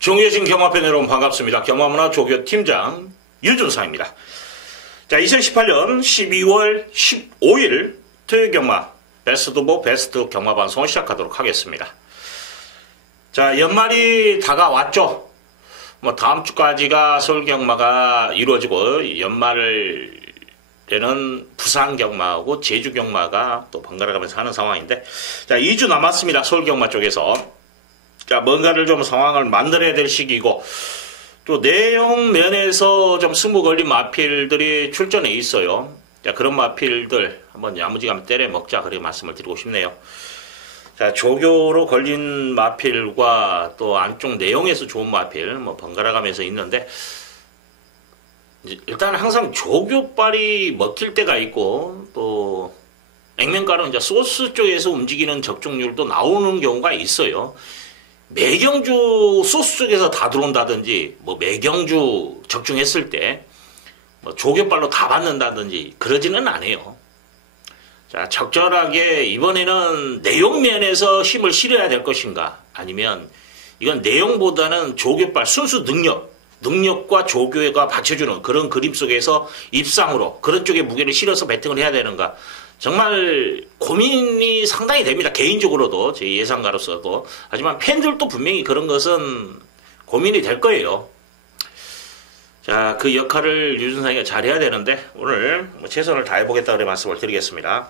정해진 경마팬 여러분 반갑습니다. 경마문화 조교 팀장 유준상입니다. 자, 2018년 12월 15일 토요일 경마 베스트 오브 베스트 경마 방송을 시작하도록 하겠습니다. 자, 연말이 다가왔죠. 뭐 다음 주까지가 서울 경마가 이루어지고 연말에는 부산 경마하고 제주 경마가 또 번갈아 가면서 하는 상황인데, 자, 2주 남았습니다. 서울 경마 쪽에서. 자, 뭔가를 좀 상황을 만들어야 될 시기이고, 또 내용 면에서 좀 승부 걸린 마필들이 출전해 있어요. 자, 그런 마필들 한번 야무지게 한번 때려 먹자, 그렇게 말씀을 드리고 싶네요. 자, 조교로 걸린 마필과 또 안쪽 내용에서 좋은 마필 뭐 번갈아 가면서 있는데, 일단 항상 조교빨이 먹힐 때가 있고, 또 액면가로 이제 소스 쪽에서 움직이는 적중률도 나오는 경우가 있어요. 매경주 소스 쪽에서 다 들어온다든지, 뭐 매경주 적중했을 때 뭐 조교빨로 다 받는다든지 그러지는 않아요. 자, 적절하게 이번에는 내용 면에서 힘을 실어야 될 것인가, 아니면 이건 내용보다는 조교빨 순수 능력과 조교가 받쳐주는 그런 그림 속에서 입상으로 그런 쪽에 무게를 실어서 배팅을 해야 되는가, 정말 고민이 상당히 됩니다. 개인적으로도, 제 예상가로서도. 하지만 팬들도 분명히 그런 것은 고민이 될 거예요. 자, 그 역할을 유준상이가 잘해야 되는데, 오늘 최선을 다해보겠다 그래 말씀을 드리겠습니다.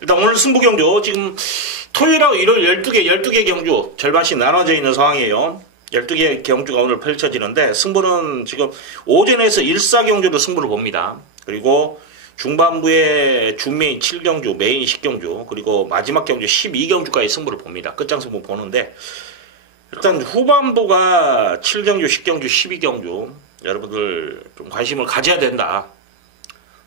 일단 오늘 승부경주, 지금 토요일하고 일요일 12개 경주 절반씩 나눠져 있는 상황이에요. 12개 경주가 오늘 펼쳐지는데, 승부는 지금 오전에서 1사경주로 승부를 봅니다. 그리고 중반부에 중메인 7경주, 메인 10경주, 그리고 마지막 경주 12경주까지 승부를 봅니다. 끝장 승부 보는데, 일단 후반부가 7경주, 10경주, 12경주, 여러분들 좀 관심을 가져야 된다.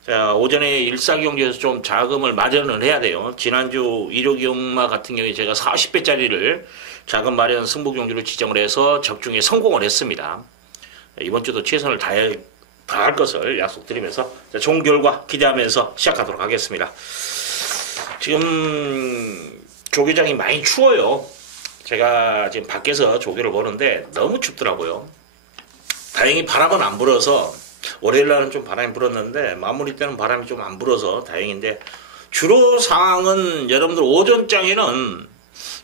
자, 오전에 1사경주에서 좀 자금을 마련을 해야 돼요. 지난주 일요경마 같은 경우에 제가 40배짜리를 자금 마련 승부경주로 지정을 해서 적중에 성공을 했습니다. 이번 주도 최선을 다할 것을 약속드리면서 좋은 결과 기대하면서 시작하도록 하겠습니다. 지금 조교장이 많이 추워요. 제가 지금 밖에서 조교를 보는데 너무 춥더라고요. 다행히 바람은 안 불어서, 월요일날은 좀 바람이 불었는데 마무리 때는 바람이 좀 안 불어서 다행인데, 주로 상황은 여러분들 오전장에는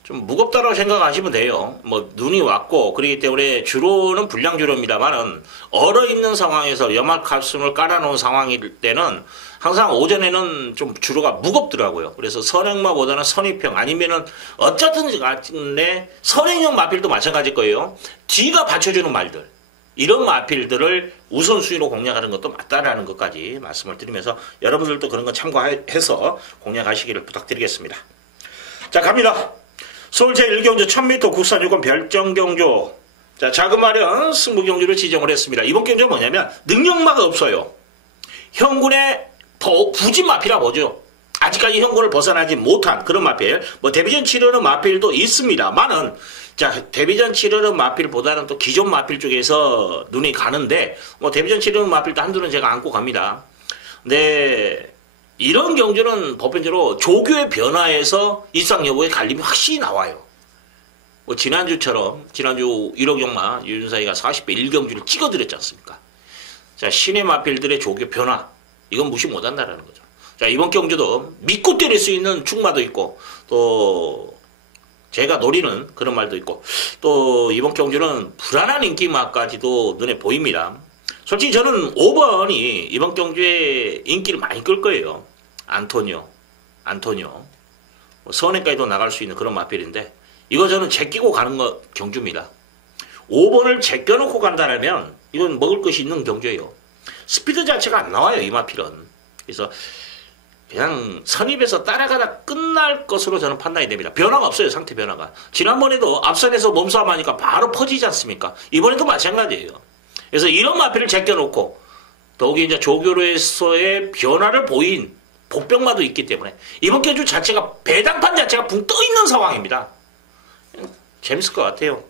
좀 무겁다고 생각하시면 돼요. 뭐 눈이 왔고 그렇기 때문에 주로는 불량주로입니다만은, 얼어있는 상황에서 연말칼슘을 깔아놓은 상황일 때는 항상 오전에는 좀 주로가 무겁더라고요. 그래서 선행마보다는 선입형, 아니면은 어쨌든 간에 선행형 마필도 마찬가지일 거예요. 뒤가 받쳐주는 말들, 이런 마필들을 우선순위로 공략하는 것도 맞다라는 것까지 말씀을 드리면서, 여러분들도 그런 거 참고해서 공략하시기를 부탁드리겠습니다. 자, 갑니다. 서울 제1경주 1000m 국산 유권 별정경주. 자, 자금 마련 승부경주를 지정을 했습니다. 이번 경주는 뭐냐면 능력마가 없어요. 현군의 부진 마필이라 보죠. 아직까지 현군을 벗어나지 못한 그런 마필. 뭐 데뷔전 치르는 마필도 있습니다만은, 자, 데뷔전 치르는 마필보다는 또 기존 마필 쪽에서 눈이 가는데, 뭐 데뷔전 치르는 마필도 한두는 제가 안고 갑니다. 근데 이런 경주는 보편적으로 조교의 변화에서 입상 여부의 갈림이 확실히 나와요. 뭐 지난주처럼, 지난주 1호 경마 유준상이가 40배 1경주를 찍어드렸지 않습니까? 자, 신의 마필들의 조교 변화, 이건 무시 못한다라는 거죠. 자, 이번 경주도 믿고 때릴 수 있는 축마도 있고, 또 제가 노리는 그런 말도 있고, 또 이번 경주는 불안한 인기마까지도 눈에 보입니다. 솔직히 저는 5번이 이번 경주에 인기를 많이 끌 거예요. 안토니오. 선행까지도 나갈 수 있는 그런 마필인데, 이거 저는 제끼고 가는 거 경주입니다. 5번을 제껴놓고 간다면 이건 먹을 것이 있는 경주예요. 스피드 자체가 안 나와요, 이 마필은. 그래서 그냥 선입에서 따라가다 끝날 것으로 저는 판단이 됩니다. 변화가 없어요, 상태 변화가. 지난번에도 앞선에서 몸싸움하니까 바로 퍼지지 않습니까? 이번에도 마찬가지예요. 그래서 이런 마필을 제껴놓고, 더욱이 이제 조교로에서의 변화를 보인 복병마도 있기 때문에 이번 경주 자체가, 배당판 자체가 붕 떠있는 상황입니다. 재밌을 것 같아요.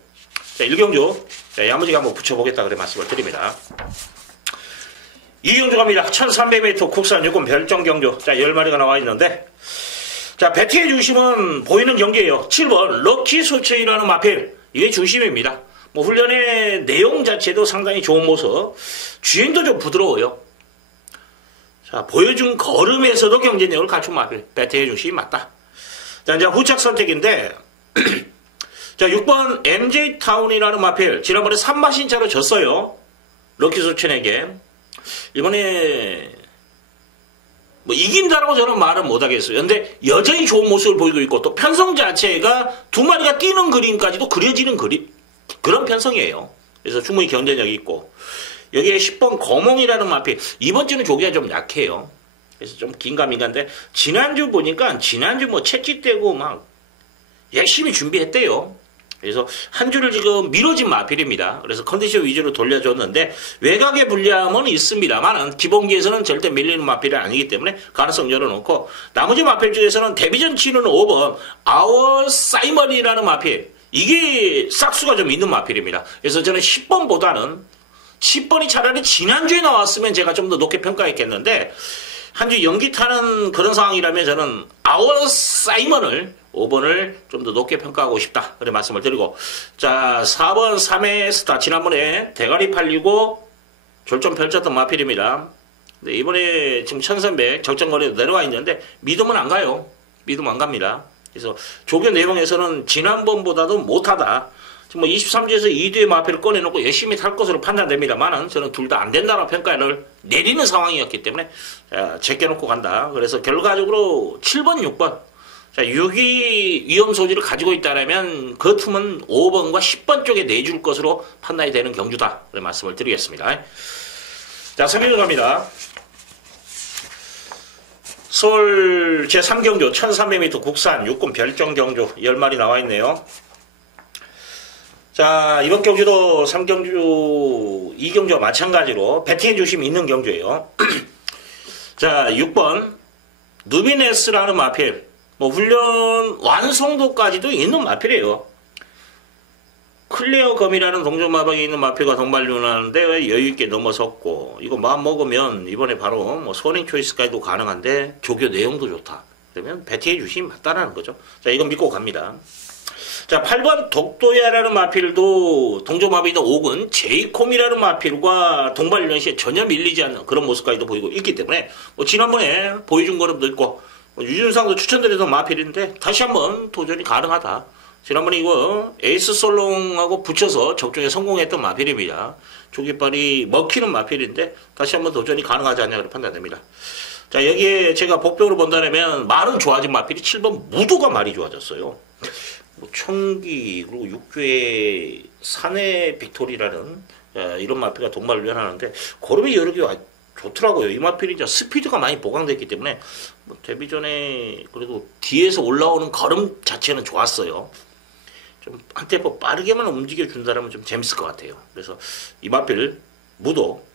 자, 1경주. 자, 야무지게 한번 붙여보겠다 그래 말씀을 드립니다. 2경주 갑니다. 1300m 국산 유권 별정경주. 자, 10마리가 나와 있는데, 자, 배팅의 중심은 보이는 경기예요. 7번 럭키 소체이라는 마필, 이게 중심입니다. 뭐 훈련의 내용 자체도 상당히 좋은 모습, 주행도 좀 부드러워요. 자, 보여준 걸음에서도 경쟁력을 갖춘 마필, 배트의 중심이 맞다. 자, 이제 후착 선택인데, 자, 6번 MJ타운이라는 마필, 지난번에 3마신차로 졌어요. 럭키소천에게. 이번에 뭐 이긴다라고 저는 말은 못하겠어요. 근데 여전히 좋은 모습을 보이고 있고, 또 편성 자체가 두 마리가 뛰는 그림까지도 그려지는 그런 편성이에요. 그래서 충분히 경쟁력이 있고, 여기에 10번 거몽이라는 마필, 이번 주는 조기가 좀 약해요. 그래서 좀 긴가민가인데, 지난주 보니까 지난주 뭐 채찍대고 막 열심히 준비했대요. 그래서 한 주를 지금 미뤄진 마필입니다. 그래서 컨디션 위주로 돌려줬는데 외곽의 불리함은 있습니다만 기본기에서는 절대 밀리는 마필이 아니기 때문에 가능성 열어놓고, 나머지 마필 중에서는 데뷔전 치는 5번 아워 사이먼이라는 마필, 이게 싹수가 좀 있는 마필입니다. 그래서 저는 10번보다는 10번이 차라리 지난주에 나왔으면 제가 좀 더 높게 평가했겠는데, 한 주 연기 타는 그런 상황이라면 저는 아워 사이먼을 5번을 좀 더 높게 평가하고 싶다, 그런 말씀을 드리고, 자, 4번 3회 스타, 지난번에 대가리 팔리고 졸점 펼쳤던 마필입니다. 근데 이번에 지금 1300 적정거리에 내려와 있는데 믿으면 안 가요. 믿으면 안 갑니다. 그래서 조교 내용에서는 지난번보다도 못하다, 뭐 23주에서 2주의 마필을 꺼내놓고 열심히 탈 것으로 판단됩니다만은 저는 둘 다 안 된다는 평가를 내리는 상황이었기 때문에 제껴놓고 간다. 그래서 결과적으로 7번, 6번, 자, 6위 위험 소지를 가지고 있다면 그 틈은 5번과 10번 쪽에 내줄 것으로 판단이 되는 경주다, 그런 말씀을 드리겠습니다. 자, 3위로 갑니다. 서울 제3경주 1300m 국산 육군 별정 경주 10마리 나와 있네요. 자, 이번 경주도 3경주, 2경주와 마찬가지로 배팅의 중심이 있는 경주예요. 자, 6번 누비네스라는 마필, 뭐 훈련 완성도까지도 있는 마필이에요. 클레어 검이라는 동전 마방에 있는 마필과 동반륜하는데 여유있게 넘어섰고, 이거 마음 먹으면 이번에 바로 뭐 소닝 초이스까지도 가능한데 조교 내용도 좋다. 그러면 배팅의 중심이 맞다라는 거죠. 자, 이건 믿고 갑니다. 자, 8번 독도야라는 마필도 동조마비도 5군 제이콤이라는 마필과 동반련 시에 전혀 밀리지 않는 그런 모습까지도 보이고 있기 때문에, 뭐 지난번에 보여준 걸음도 있고, 뭐 유준상도 추천드렸던 마필인데 다시 한번 도전이 가능하다. 지난번에 이거 에이스 솔롱하고 붙여서 적중에 성공했던 마필입니다. 조깃발이 먹히는 마필인데 다시 한번 도전이 가능하지 않냐, 그렇게 판단됩니다. 자, 여기에 제가 복병으로 본다면 말은 좋아진 마필이 7번 무도가 말이 좋아졌어요. 청기, 그리고 육주의 산의 빅토리라는 이런 마필과 동반을 훈련하는데 걸음이 여러 개가 좋더라고요. 이 마필이 이제 스피드가 많이 보강됐기 때문에 뭐 데뷔 전에 그래도 뒤에서 올라오는 걸음 자체는 좋았어요. 좀 한 템포 빠르게만 움직여준다면 좀 재밌을 것 같아요. 그래서 이 마필 무도,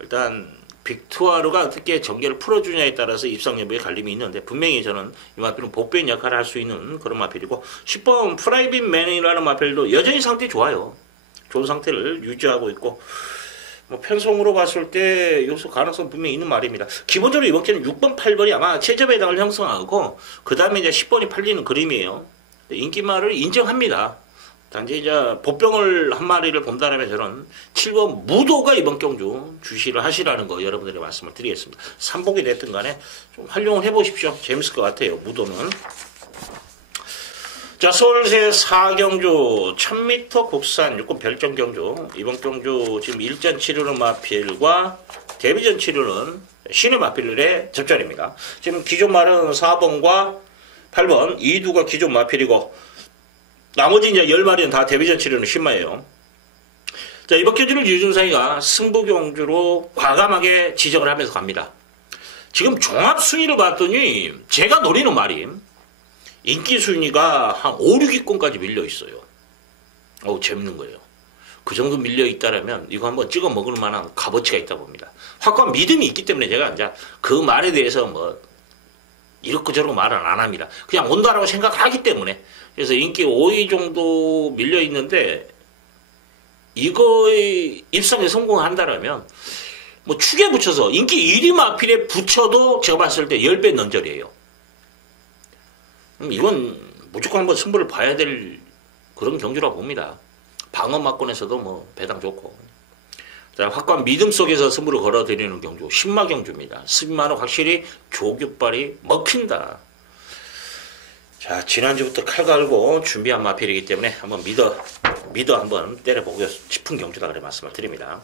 일단 빅투아르가 어떻게 전개를 풀어주냐에 따라서 입상 여부에 갈림이 있는데, 분명히 저는 이 마필은 복변 역할을 할 수 있는 그런 마필이고, 10번 프라이빗 맨이라는 마필도 여전히 상태 좋아요. 좋은 상태를 유지하고 있고, 뭐 편성으로 봤을 때 요소 가능성 분명히 있는 말입니다. 기본적으로 이번 기회는 6번, 8번이 아마 최저배당을 형성하고 그 다음에 이제 10번이 팔리는 그림이에요. 인기말을 인정합니다. 단지 이제 보병을 한 마리를 본다면 저는 7번 무도가 이번 경주 주시를 하시라는 거 여러분들의 말씀을 드리겠습니다. 삼복이 됐든 간에 좀 활용을 해보십시오. 재밌을 것 같아요, 무도는. 자, 서울시 4경주 1000m 국산 육군 별정 경주, 이번 경주 지금 일전 치르는 마필과 데뷔전 치르는 신의 마필의 접전입니다. 지금 기존 말은 4번과 8번 이 두가 기존 마필이고, 나머지 이제 10마리는 다 데뷔전 치르는 신마예요. 자, 이번 경주를 유준상이가 승부 경주로 과감하게 지정을 하면서 갑니다. 지금 종합 순위를 봤더니 제가 노리는 말이 인기 순위가 한 5, 6위권까지 밀려 있어요. 재밌는 거예요. 그 정도 밀려 있다라면 이거 한번 찍어 먹을 만한 값어치가 있다 봅니다. 확고한 믿음이 있기 때문에 제가 이제 그 말에 대해서 뭐 이렇고 저렇고 말은 안 합니다. 그냥 온다라고 생각하기 때문에. 그래서 인기 5위 정도 밀려 있는데 이거의 입상에 성공한다라면 뭐 축에 붙여서 인기 1위 마필에 붙여도 제가 봤을 때 10배 넘절이에요. 이건 무조건 한번 승부를 봐야 될 그런 경주라 봅니다. 방어 막권에서도 뭐 배당 좋고. 자, 확고한 믿음 속에서 승부를 걸어드리는 경주, 신마 경주입니다. 12만원 확실히 조규발이 먹힌다. 자, 지난주부터 칼 갈고 준비한 마필이기 때문에 한번 믿어 한번 때려보고 싶은 경주다 그래 말씀을 드립니다.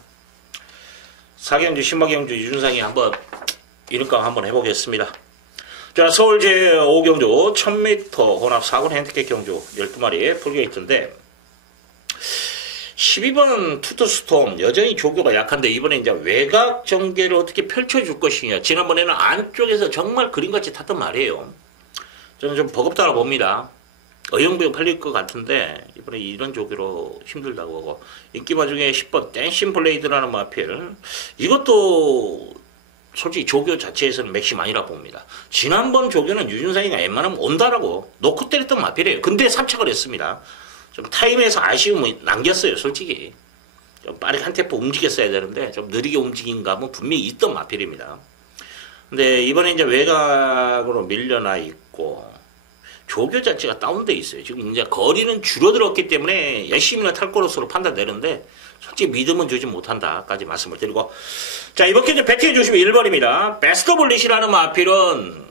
4경주 신마 경주 유준상이 한번 이름값 한번 해보겠습니다. 자, 서울 제5경주 1000m 혼합 4군 핸디캡 경주 12마리 풀게이트인데 12번 투투스톰 여전히 조교가 약한데 이번에 이제 외곽 전개를 어떻게 펼쳐줄 것이냐. 지난번에는 안쪽에서 정말 그림같이 탔단 말이에요. 저는 좀 버겁다고 봅니다. 어영부영 팔릴 것 같은데 이번에 이런 조교로 힘들다고 하고 인기마 중에 10번 댄싱 블레이드라는 마필 이것도 솔직히 조교 자체에서는 맥심 아니라 봅니다. 지난번 조교는 유준상이가 웬만하면 온다라고 놓고 때렸던 마필이에요. 근데 삼착을 했습니다. 좀 타임에서 아쉬움을 남겼어요. 솔직히 좀 빠르게 한 템포 움직였어야 되는데 좀 느리게 움직인 감은 분명히 있던 마필입니다. 근데 이번에 이제 외곽으로 밀려나 있고 조교 자체가 다운돼 있어요. 지금 이제 거리는 줄어들었기 때문에 열심히는 탈 거로서 판단되는데 솔직히 믿음은 주지 못한다까지 말씀을 드리고 자 이번 경기 배팅해 주시면 1번입니다. 베스트 블릿이라는 마필은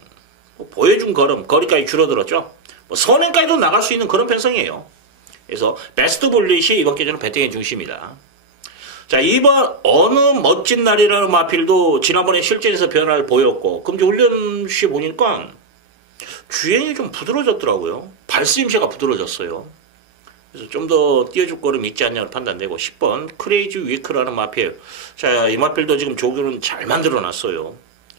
뭐 보여준 거리까지 줄어들었죠. 뭐 선행까지도 나갈 수 있는 그런 편성이에요. 그래서 베스트 블릿이 이번 계절은 배팅해 주십니다. 자 2번 어느 멋진 날이라는 마필도 지난번에 실전에서 변화를 보였고 금주 훈련 시 보니까 주행이 좀 부드러워졌더라고요. 발스임새가 부드러워졌어요. 그래서 좀 더 띄워줄 거름 있지 않냐고 판단되고 10번 크레이지 위크라는 마필 자 이 마필도 지금 조교는 잘 만들어 놨어요.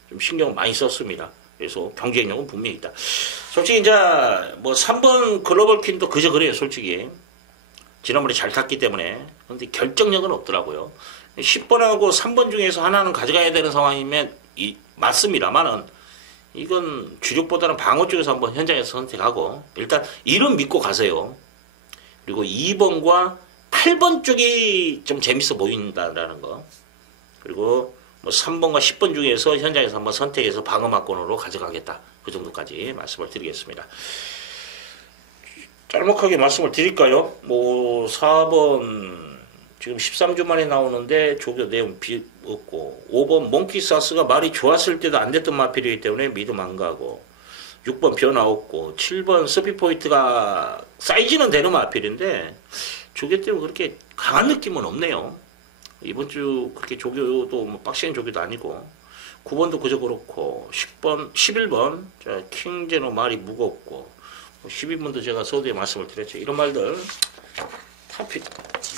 좀 신경 많이 썼습니다. 그래서 경쟁력은 분명히 있다. 솔직히 이제 뭐 3번 글로벌 퀸도 그저 그래요. 솔직히 지난번에 잘 탔기 때문에. 근데 결정력은 없더라고요. 10번하고 3번 중에서 하나는 가져가야 되는 상황이면 맞습니다만은 이건 주력보다는 방어 쪽에서 한번 현장에서 선택하고 일단 이름 믿고 가세요. 그리고 2번과 8번 쪽이 좀 재밌어 보인다라는 거. 그리고 뭐 3번과 10번 중에서 현장에서 한번 선택해서 방어 막권으로 가져가겠다. 그 정도까지 말씀을 드리겠습니다. 짤막하게 말씀을 드릴까요? 뭐 4번 지금 13주 만에 나오는데 조교 내용 없고 5번 몽키사스가 말이 좋았을 때도 안 됐던 마필이기 때문에 믿음 안 가고 6번 변화 없고 7번 스피포인트가 사이즈는 되는 마필인데 조교 때문에 그렇게 강한 느낌은 없네요. 이번 주 그렇게 조교도 뭐 빡센 조교도 아니고 9번도 그저 그렇고 10번, 11번 자, 킹제노 말이 무겁고 12번도 제가 서두에 말씀을 드렸죠. 이런 말들 다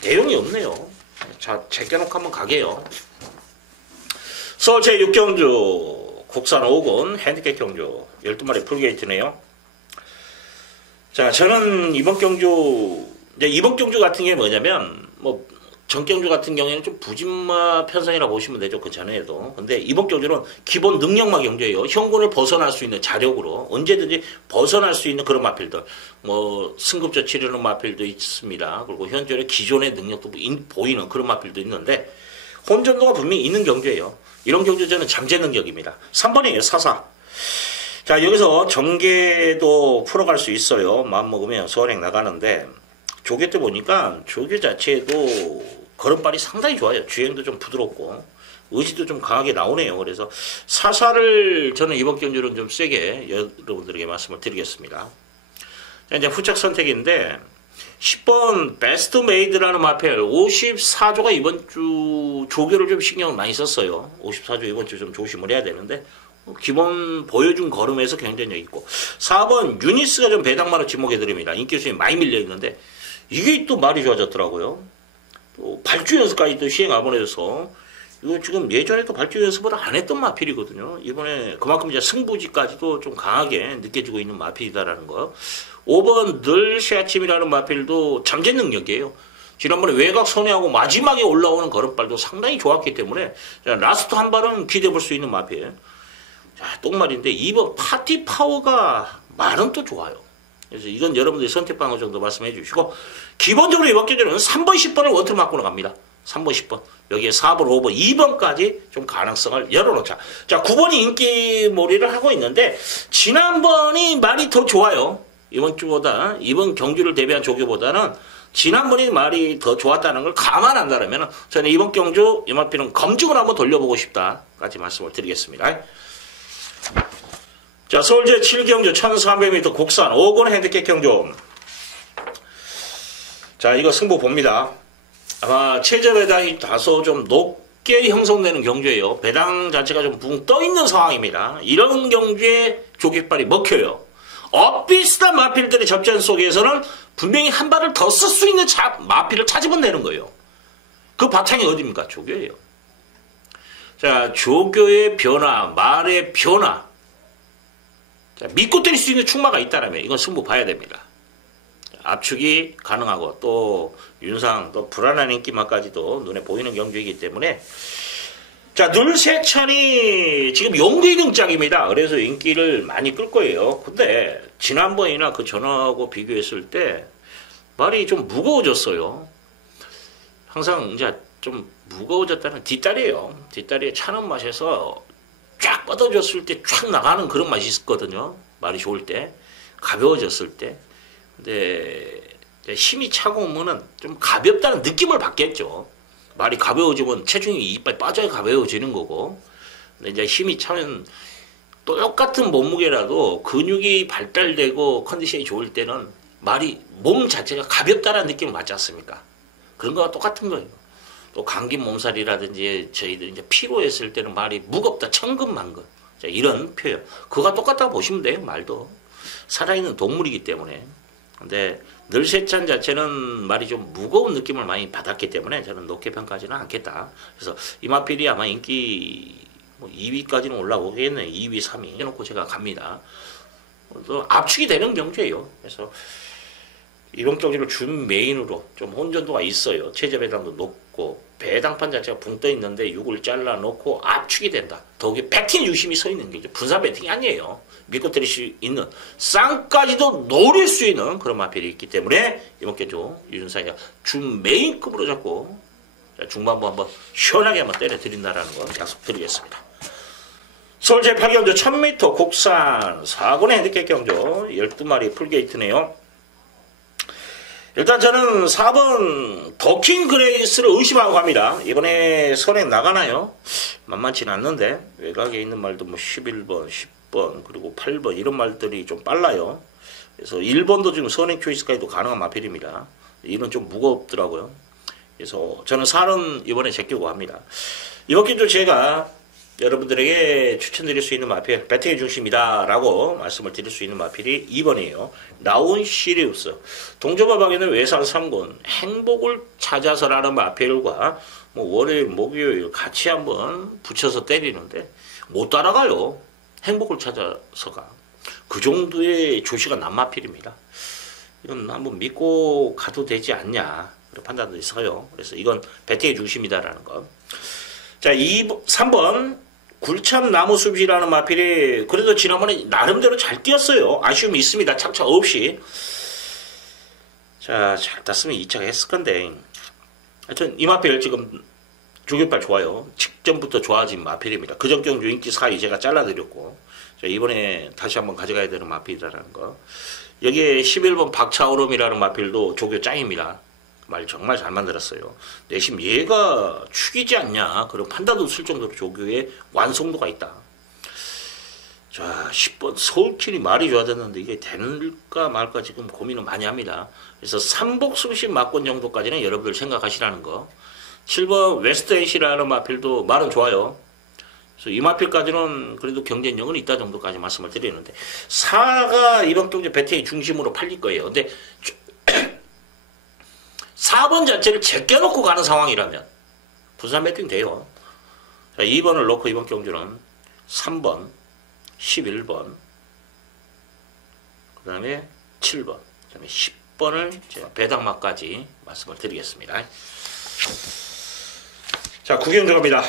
내용이 없네요. 자, 제껴놓고 한번 가게요. 서울 제6경주 국산 5군 핸디캡 경주 12마리 풀게이트네요. 자, 저는 이번 경주 같은 게 뭐냐면 뭐 전경주 같은 경우에는 좀 부진마 편성이라 보시면 되죠. 그 전에도. 근데 이번 경주는 기본 능력마 경주예요. 현군을 벗어날 수 있는 자력으로 언제든지 벗어날 수 있는 그런 마필들. 뭐 승급조 치르는 마필도 있습니다. 그리고 현존의 기존의 능력도 보이는 그런 마필도 있는데 혼전도가 분명히 있는 경주예요. 이런 경주 저는 잠재 능력입니다. 3번이에요. 사사. 자 여기서 전개도 풀어갈 수 있어요. 마음먹으면 소환행 나가는데 조개 때 보니까 조개 자체도 걸음발이 상당히 좋아요. 주행도 좀 부드럽고 의지도 좀 강하게 나오네요. 그래서 사사를 저는 이번 경주는 좀 세게 여러분들에게 말씀을 드리겠습니다. 자, 이제 후착 선택인데 10번 베스트 메이드라는 마필 54조가 이번 주 조교를 좀 신경을 많이 썼어요. 54조 이번 주 좀 조심을 해야 되는데 기본 보여준 걸음에서 경쟁력 있고 4번 유니스가 좀 배당만을 지목해드립니다. 인기 수에 많이 밀려있는데 이게 또 말이 좋아졌더라고요. 또 발주 연습까지 또 시행 안보내서 이거 지금 예전에도 발주 연습을 안 했던 마필이거든요. 이번에 그만큼 이제 승부지까지도 좀 강하게 느껴지고 있는 마필이다라는 거. 5번 늘 쉐아침이라는 마필도 잠재 능력이에요. 지난번에 외곽 선회하고 마지막에 올라오는 걸음발도 상당히 좋았기 때문에 라스트 한 발은 기대해 볼 수 있는 마필. 자, 똥말인데 2번 파티 파워가 말은 또 좋아요. 그래서 이건 여러분들이 선택 방어 정도 말씀해 주시고 기본적으로 이번 경기는 3번, 10번을 원투 맞고 갑니다. 3번, 10번. 여기에 4번, 5번, 2번까지 좀 가능성을 열어놓자. 자, 9번이 인기몰이를 하고 있는데 지난번이 말이 더 좋아요. 이번 주보다 이번 경주를 대비한 조교보다는 지난번에 말이 더 좋았다는 걸 감안한다면 저는 이번 경주 이마피는 검증을 한번 돌려보고 싶다까지 말씀을 드리겠습니다. 자, 서울 제7경주 1300m 국산 5권 핸디캡 경주. 자, 이거 승부 봅니다. 아마 최저 배당이 다소 좀 높게 형성되는 경주예요. 배당 자체가 좀 붕 떠있는 상황입니다. 이런 경주에 조깃발이 먹혀요. 엇비슷한 마필들의 접전 속에서는 분명히 한 발을 더 쓸 수 있는 마필을 찾으면 되는 거예요. 그 바탕이 어디입니까? 조교예요. 자, 조교의 변화, 말의 변화. 자, 믿고 때릴 수 있는 충마가 있다면 이건 승부 봐야 됩니다. 압축이 가능하고 또 윤상 또 불안한 인기만까지도 눈에 보이는 경주이기 때문에 자, 늘세찬이 지금 용기 등짝입니다. 그래서 인기를 많이 끌 거예요. 근데 지난번이나 그 전하고 비교했을 때 말이 좀 무거워졌어요. 항상 이제 좀 무거워졌다는 뒷다리예요. 뒷다리에 차는 맛에서 쫙 뻗어졌을 때 쫙 나가는 그런 맛이 있었거든요. 말이 좋을 때, 가벼워졌을 때. 근데 힘이 차고 오면은 좀 가볍다는 느낌을 받겠죠. 말이 가벼워지면 체중이 이빨 빠져야 가벼워지는 거고. 근데 이제 힘이 차면 똑같은 몸무게라도 근육이 발달되고 컨디션이 좋을 때는 말이 몸 자체가 가볍다는 느낌을 받지 않습니까? 그런 거와 똑같은 거예요. 또 감기 몸살이라든지 저희들 이제 피로했을 때는 말이 무겁다, 천근만근. 이런 표현. 그거가 똑같다고 보시면 돼요, 말도. 살아있는 동물이기 때문에. 근데 늘세찬 자체는 말이 좀 무거운 느낌을 많이 받았기 때문에 저는 높게 평가하지는 않겠다. 그래서 이마필이 아마 인기 2위까지는 올라오겠네요. 2위, 3위 해놓고 제가 갑니다. 또 압축이 되는 경주예요. 그래서 이번 경주를 준 메인으로 좀 혼전도가 있어요. 최저 배당도 높고 배당판 자체가 붕 떠 있는데 6을 잘라 놓고 압축이 된다. 더욱이 배팅 중심이 서 있는 게 분산 배팅이 아니에요. 믿고 때릴 수 있는 쌍까지도 노릴 수 있는 그런 마필이 있기 때문에 이번 경주 유준상이가 준 메인급으로 잡고 중반부 한번 시원하게 한번 때려드린다라는 거 약속드리겠습니다. 서울 제8경주 1000m 국산 4군의 핸디캡 경주 12마리 풀게이트네요. 일단 저는 4번 더킹 그레이스를 의심하고 갑니다. 이번에 선행 나가나요? 만만치는 않는데 외곽에 있는 말도 뭐 11번, 10번 그리고 8번 이런 말들이 좀 빨라요. 그래서 1번도 지금 선행 초이스까지도 가능한 마필입니다. 이건 좀 무겁더라고요. 그래서 저는 4는 이번에 제끼고 합니다. 이번 기도 제가 여러분들에게 추천드릴 수 있는 마필 배팅의 중심이다 라고 말씀을 드릴 수 있는 마필이 2번이에요. 나온 시리우스 동조마방에는 외상 3군 행복을 찾아서라는 마필과 뭐 월요일 목요일 같이 한번 붙여서 때리는데 못 따라가요. 행복을 찾아서가 그 정도의 조시가 난 마필입니다. 이건 한번 믿고 가도 되지 않냐 그런 판단도 있어요. 그래서 이건 배팅의 중심이다라는 거. 자, 3번 굴참 나무숲이라는 마필이 그래도 지난번에 나름대로 잘 뛰었어요. 아쉬움이 있습니다. 참차 없이. 자, 잘 땄으면 2차가 했을 건데 하여튼 이 마필 지금 조교빨 좋아요. 직전부터 좋아진 마필입니다. 그전 경주 인기 4위 제가 잘라드렸고 자, 이번에 다시 한번 가져가야 되는 마필이라는 거. 여기에 11번 박차오름이라는 마필도 조교 짱입니다. 말 정말 잘 만들었어요. 내심 얘가 축이지 않냐 그런 판단도 쓸 정도로 조교의 완성도가 있다. 자, 10번 서울길이 말이 좋아졌는데 이게 될까 말까 지금 고민을 많이 합니다. 그래서 삼복승신 막권 정도까지는 여러분들 생각하시라는 거. 7번 웨스트엔시라는 마필도 말은 좋아요. 그래서 이 마필까지는 그래도 경쟁력은 있다 정도까지 말씀을 드리는데 4가 이번 경제 배팅의 중심으로 팔릴 거예요. 근데 4번 자체를 제껴놓고 가는 상황이라면 분산 배팅 돼요. 자, 2번을 놓고 이번 경주는 3번, 11번, 그 다음에 7번, 그 다음에 10번을 제가 배당마까지 말씀을 드리겠습니다. 자, 구경주 갑니다.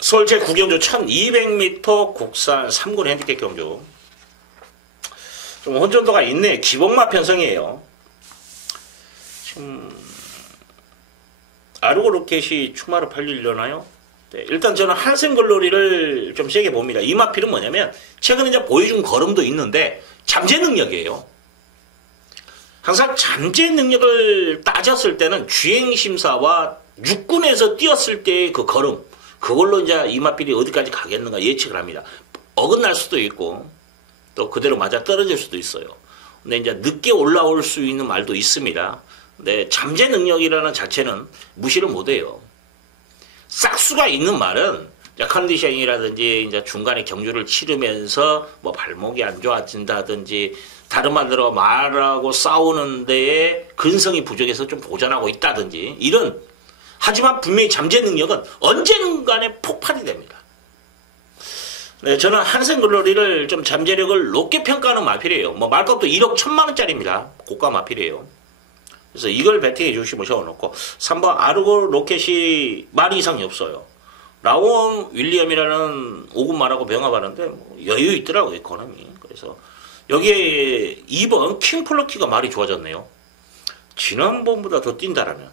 서울 제9경주 1200m 국산 3군 핸디캡 경주. 좀 혼전도가 있네. 기복마 편성이에요. 아르고 로켓이 추마로 팔리려나요? 네, 일단 저는 한생글로리를 좀 세게 봅니다. 이 마필은 뭐냐면 최근에 이제 보여준 걸음도 있는데 잠재 능력이에요. 항상 잠재 능력을 따졌을 때는 주행심사와 육군에서 뛰었을 때의 그 걸음, 그걸로 이제 이마필이 어디까지 가겠는가 예측을 합니다. 어긋날 수도 있고, 또 그대로 맞아 떨어질 수도 있어요. 근데 이제 늦게 올라올 수 있는 말도 있습니다. 근데 잠재 능력이라는 자체는 무시를 못해요. 싹수가 있는 말은 컨디션이라든지 이제 중간에 경주를 치르면서 뭐 발목이 안 좋아진다든지 다른 말로 말하고 싸우는 데에 근성이 부족해서 좀 보전하고 있다든지 이런, 하지만 분명히 잠재 능력은 언젠간에 폭발이 됩니다. 네, 저는 한생글로리를 좀 잠재력을 높게 평가하는 마필이에요. 뭐 말값도 1억 1천만 원짜리입니다. 고가 마필이에요. 그래서 이걸 배팅해 주시면 적어놓고 3번 아르고 로켓이 말 이상이 없어요. 라온 윌리엄이라는 5군 말하고 병합하는데 뭐 여유 있더라고요, 에코노미. 그래서 여기에 2번 킹플러키가 말이 좋아졌네요. 지난번보다 더 뛴다라면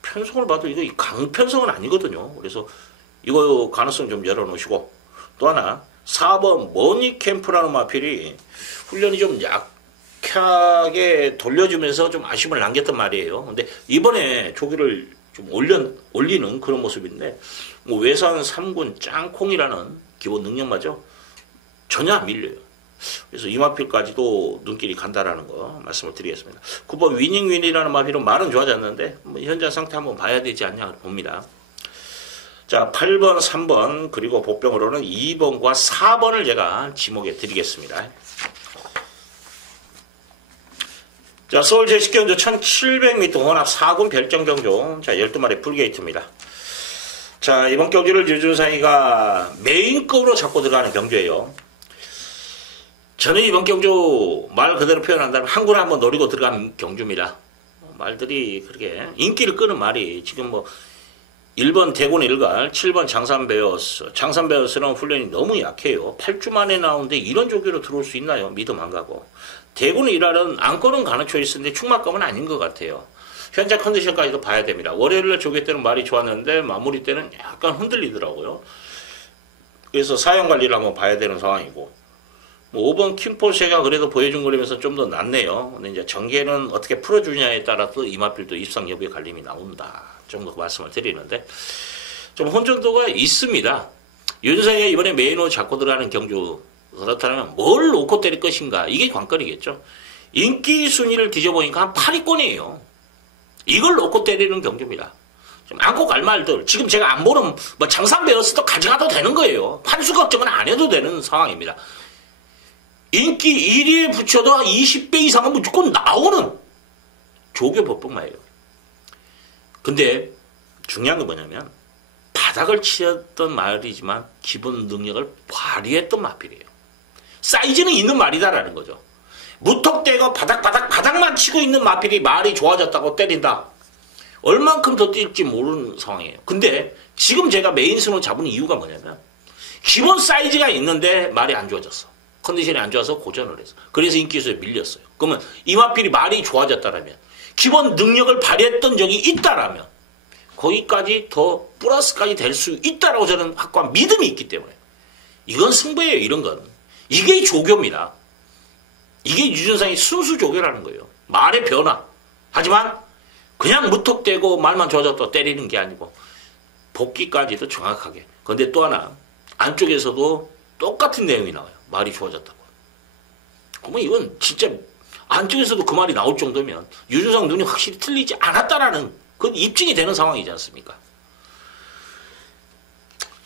편성을 봐도 이거 강편성은 아니거든요. 그래서 이거 가능성 좀 열어놓으시고, 또 하나 4번 머니캠프라는 마필이 훈련이 좀 약하게 돌려주면서 좀 아쉬움을 남겼단 말이에요. 근데 이번에 조기를 좀 올리는 그런 모습인데, 뭐 외산 3군 짱콩이라는 기본 능력마저 전혀 안 밀려요. 그래서 이 마필까지도 눈길이 간다라는 거 말씀을 드리겠습니다. 9번 위닝윈이라는 마필은 말은 좋아졌는데 뭐 현재 상태 한번 봐야 되지 않냐 봅니다. 자, 8번, 3번 그리고 복병으로는 2번과 4번을 제가 지목해 드리겠습니다. 자, 서울 제10경주 1700m 혼합 4군 별정경주. 자, 12마리 풀게이트입니다. 자, 이번 경주를 유준상이가 메인급으로 잡고 들어가는 경주예요. 저는 이번 경주 말 그대로 표현한다면 한 군을 한번 노리고 들어간 경주입니다. 말들이 그렇게 인기를 끄는 말이 지금 뭐 1번 대군 일갈, 7번 장산베어스. 장산베어스는 훈련이 너무 약해요. 8주 만에 나오는데 이런 조기로 들어올 수 있나요? 믿음 안 가고. 대군 일할은 안건은 가는 초이스인데 충막감은 아닌 것 같아요. 현재 컨디션까지도 봐야 됩니다. 월요일날 조기 때는 말이 좋았는데 마무리 때는 약간 흔들리더라고요. 그래서 사용관리를 한번 봐야 되는 상황이고, 뭐 5번 킴포쉐가 그래도 보여준 거라면서 좀 더 낫네요. 근데 이제 전개는 어떻게 풀어주냐에 따라서 이마필도 입상 여부에 갈림이 나온다 정도 말씀을 드리는데, 좀 혼전도가 있습니다. 윤상이가 이번에 메인으로 잡고 들어가는 경주, 그렇다면 뭘 놓고 때릴 것인가, 이게 관건이겠죠. 인기 순위를 뒤져보니까 한 8위권이에요. 이걸 놓고 때리는 경주입니다. 좀 안고 갈 말들, 지금 제가 안 보는 뭐 장산베어스도 가져가도 되는 거예요. 판수 걱정은 안 해도 되는 상황입니다. 인기 1위에 붙여도 20배 이상은 무조건 나오는 조교법뿐만이에요. 근데 중요한 건 뭐냐면 바닥을 치었던 말이지만 기본 능력을 발휘했던 마필이에요. 사이즈는 있는 말이다라는 거죠. 무턱대고 바닥만 치고 있는 마필이 말이 좋아졌다고 때린다. 얼만큼 더 뛸지 모르는 상황이에요. 근데 지금 제가 메인 순으로 잡은 이유가 뭐냐면 기본 사이즈가 있는데 말이 안 좋아졌어. 컨디션이 안 좋아서 고전을 했어. 그래서 인기수에 밀렸어요. 그러면 이마필이 말이 좋아졌다라면, 기본 능력을 발휘했던 적이 있다라면 거기까지 더 플러스까지 될 수 있다라고 저는 확고한 믿음이 있기 때문에, 이건 승부예요. 이런 건 이게 조교입니다. 이게 유준상의 순수 조교라는 거예요. 말의 변화. 하지만 그냥 무턱대고 말만 좋아졌다 때리는 게 아니고 복귀까지도 정확하게. 그런데 또 하나, 안쪽에서도 똑같은 내용이 나와요. 말이 좋아졌다고. 그러면 이건 진짜 안쪽에서도 그 말이 나올 정도면 유준상 눈이 확실히 틀리지 않았다라는 그 입증이 되는 상황이지 않습니까?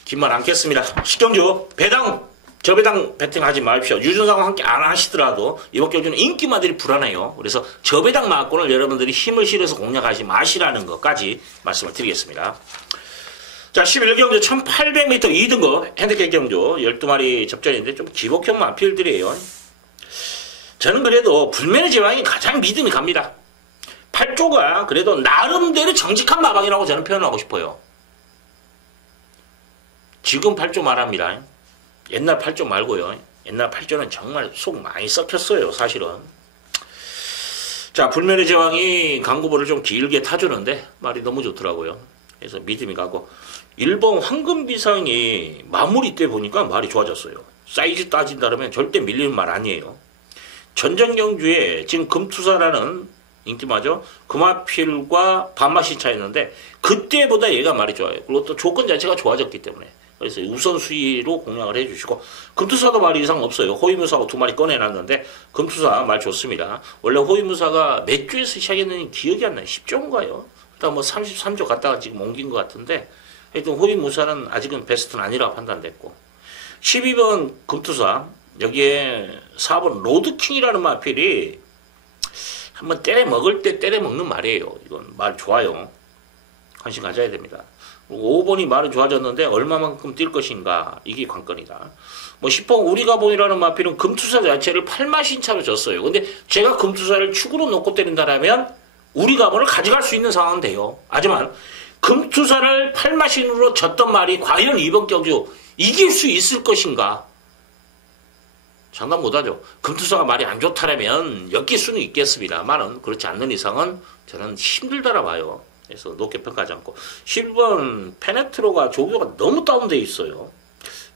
긴 말 않겠습니다. 10경주 배당, 저배당 배팅하지 마십시오. 유준상과 함께 안 하시더라도 이번 경주는 인기마들이 불안해요. 그래서 저배당 마건을 여러분들이 힘을 실어서 공략하지 마시라는 것까지 말씀을 드리겠습니다. 자, 11경주 1800m 2등급 핸디캡 경주 12마리 접전인데 좀 기복형 마필들이에요. 저는 그래도 불면의 제왕이 가장 믿음이 갑니다. 8조가 그래도 나름대로 정직한 마방이라고 저는 표현하고 싶어요. 지금 8조 말합니다. 옛날 8조 말고요. 옛날 8조는 정말 속 많이 썩혔어요, 사실은. 자, 불면의 제왕이 강구보를 좀 길게 타주는데 말이 너무 좋더라고요. 그래서 믿음이 가고, 1번 황금비상이 마무리 때 보니까 말이 좋아졌어요. 사이즈 따진다면 절대 밀리는 말 아니에요. 전전경주에 지금 금투사라는 인기마죠. 금화필과 반마신 차였는데 그때보다 얘가 말이 좋아요. 그리고 또 조건 자체가 좋아졌기 때문에. 그래서 우선수위로 공략을 해주시고 금투사도 말이 이상 없어요. 호위무사하고 두 마리 꺼내놨는데 금투사 말 좋습니다. 원래 호위무사가 몇 조에서 시작했는지 기억이 안 나요. 10조인가요? 일단 뭐 33조 갔다가 지금 옮긴 것 같은데 하여튼 호위무사는 아직은 베스트는 아니라고 판단됐고 12번 금투사 여기에 4번 로드킹이라는 마필이 한번 때려 먹을 때 때려 먹는 말이에요. 이건 말 좋아요. 관심 가져야 됩니다. 5번이 말은 좋아졌는데 얼마만큼 뛸 것인가 이게 관건이다. 뭐 10번 우리가본이라는 마필은 금투사 자체를 8마신차로 졌어요. 근데 제가 금투사를 축으로 놓고 때린다라면 우리가본을 가져갈 수 있는 상황은 돼요. 하지만 금투사를 8마신으로 졌던 말이 과연 이번 경주 이길 수 있을 것인가? 장담 못하죠. 금투사가 말이 안 좋다라면 엮일 수는 있겠습니다만은 그렇지 않는 이상은 저는 힘들다라 봐요. 그래서 높게 평가하지 않고 10번 페네트로가 조교가 너무 다운되어 있어요.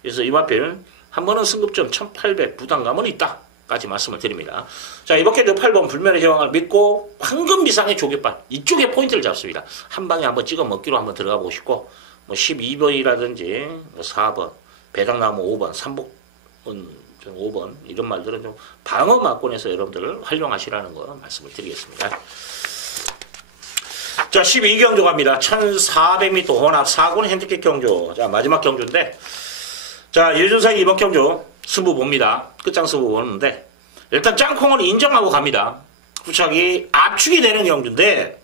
그래서 이 마필 한 번은 승급점 1800 부담감은 있다까지 말씀을 드립니다. 자 이번 경주 8번 불멸의 제왕을 믿고 황금 미상의 조교반 이쪽에 포인트를 잡습니다. 한 방에 한번 찍어 먹기로 한번 들어가 보고 싶고 뭐 12번이라든지 4번 배당나무 5번 3복은 5번 이런 말들은 좀 방어 막권에서 여러분들 활용하시라는 거 말씀을 드리겠습니다. 자 12경주 갑니다. 1400m 혼합 4군 핸디캡 경주. 자 마지막 경주인데 자 유준상이 이번 경주 승부 봅니다. 끝장 승부 보는데 일단 짱콩을 인정하고 갑니다. 후착이 압축이 되는 경주인데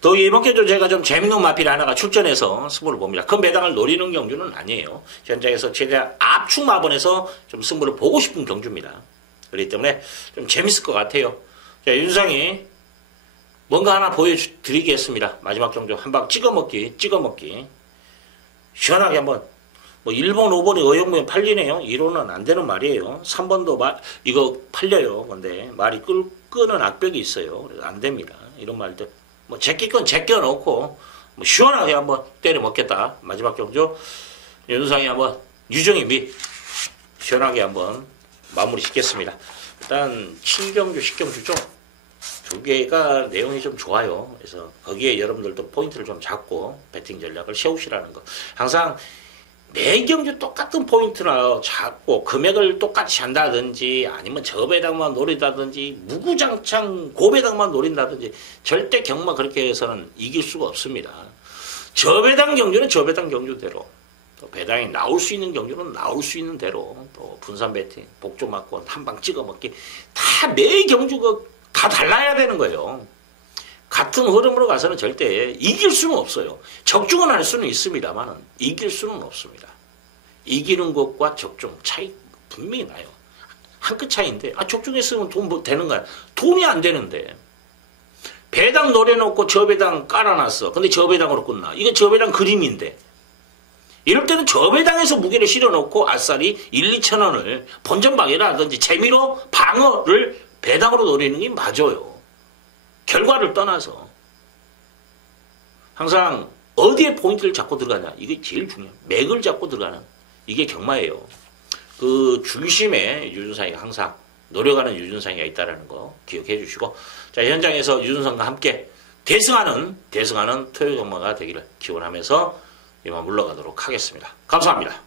또 이번 경주 제가 좀 재밌는 마필 하나가 출전해서 승부를 봅니다. 큰 배당을 노리는 경주는 아니에요. 현장에서 최대한 압축 마번에서 좀 승부를 보고 싶은 경주입니다. 그렇기 때문에 좀 재밌을 것 같아요. 자, 윤상이 뭔가 하나 보여드리겠습니다. 마지막 경주 한방 찍어먹기. 시원하게 한번 뭐 1번, 5번이 어영부영 팔리네요. 1호는 안 되는 말이에요. 3번도 이거 팔려요. 근데 말이 끄는 악벽이 있어요. 그래서 안 됩니다. 이런 말들. 뭐 제끼 건 제껴놓고 뭐 시원하게 한번 때려 먹겠다. 마지막 경주 윤상이 한번 유정이 미 시원하게 한번 마무리 짓겠습니다. 일단 7경주, 10경주죠. 두 개가 내용이 좀 좋아요. 그래서 거기에 여러분들도 포인트를 좀 잡고 배팅 전략을 세우시라는 거. 항상 매 경주 똑같은 포인트나 잡고 금액을 똑같이 한다든지 아니면 저배당만 노린다든지 무구장창 고배당만 노린다든지 절대 경마 그렇게 해서는 이길 수가 없습니다. 저배당 경주는 저배당 경주대로 또 배당이 나올 수 있는 경주는 나올 수 있는 대로 또 분산 배팅, 복조 맞고 한방 찍어먹기 다 매 경주가 다 달라야 되는 거예요. 같은 흐름으로 가서는 절대 이길 수는 없어요. 적중은 할 수는 있습니다만 이길 수는 없습니다. 이기는 것과 적중 차이 분명히 나요. 한 끗 차이인데 적중했으면 돈 뭐 되는 거야. 돈이 안 되는데 배당 노려놓고 저배당 깔아놨어. 근데 저배당으로 끝나. 이거 저배당 그림인데 이럴 때는 저배당에서 무게를 실어놓고 아싸리 1, 2천 원을 본전방해라든지 재미로 방어를 배당으로 노리는 게 맞아요. 결과를 떠나서 항상 어디에 포인트를 잡고 들어가냐 이게 제일 중요해요. 맥을 잡고 들어가는 이게 경마예요. 그 중심에 유준상이가 항상 노력하는 유준상이가 있다는 거 기억해 주시고 자 현장에서 유준상과 함께 대승하는 토요 경마가 되기를 기원하면서 이만 물러가도록 하겠습니다. 감사합니다.